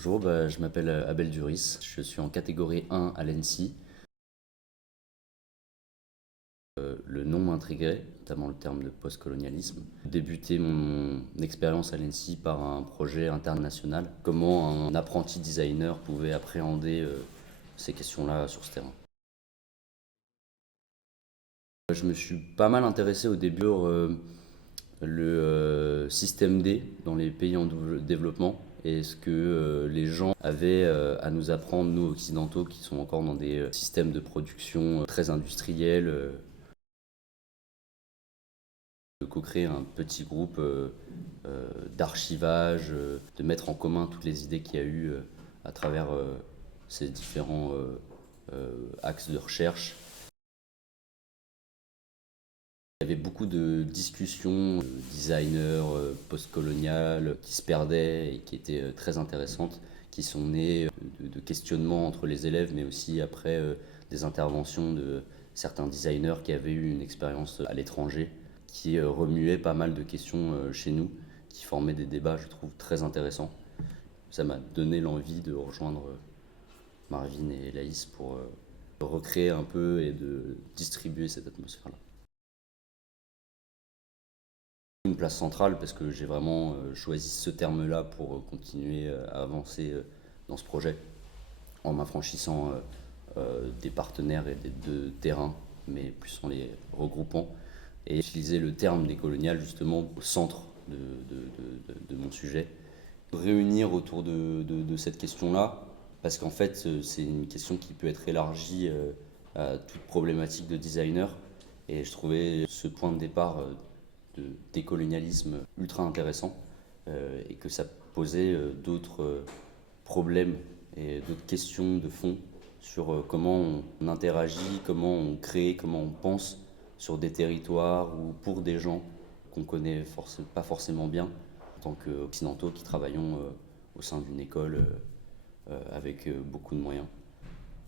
Bonjour, je m'appelle Abel Duris, je suis en catégorie 1 à l'ENSI. Le nom m'intriguait, notamment le terme de postcolonialisme. J'ai débuté mon expérience à l'ENSI par un projet international, comment un apprenti designer pouvait appréhender ces questions-là sur ce terrain. Je me suis pas mal intéressé au début le système D dans les pays en développement et ce que les gens avaient à nous apprendre, nous occidentaux, qui sont encore dans des systèmes de production très industriels, de co-créer un petit groupe d'archivage, de mettre en commun toutes les idées qu'il y a eu à travers ces différents axes de recherche. Il y avait beaucoup de discussions, designers, postcoloniales, qui se perdaient et qui étaient très intéressantes, qui sont nées de questionnements entre les élèves, mais aussi après des interventions de certains designers qui avaient eu une expérience à l'étranger, qui remuaient pas mal de questions chez nous, qui formaient des débats, je trouve, très intéressants. Ça m'a donné l'envie de rejoindre Marvin et Laïs pour recréer un peu et de distribuer cette atmosphère-là. Une place centrale parce que j'ai vraiment choisi ce terme-là pour continuer à avancer dans ce projet en m'affranchissant des partenaires et des deux terrains, mais plus en les regroupant et utiliser le terme décolonial justement au centre de mon sujet. Réunir autour de cette question-là parce qu'en fait c'est une question qui peut être élargie à toute problématique de designer et je trouvais ce point de départ de décolonialisme ultra intéressant et que ça posait d'autres problèmes et d'autres questions de fond sur comment on interagit, comment on crée, comment on pense sur des territoires ou pour des gens qu'on connaît pas forcément bien en tant qu'occidentaux qui travaillons au sein d'une école avec beaucoup de moyens.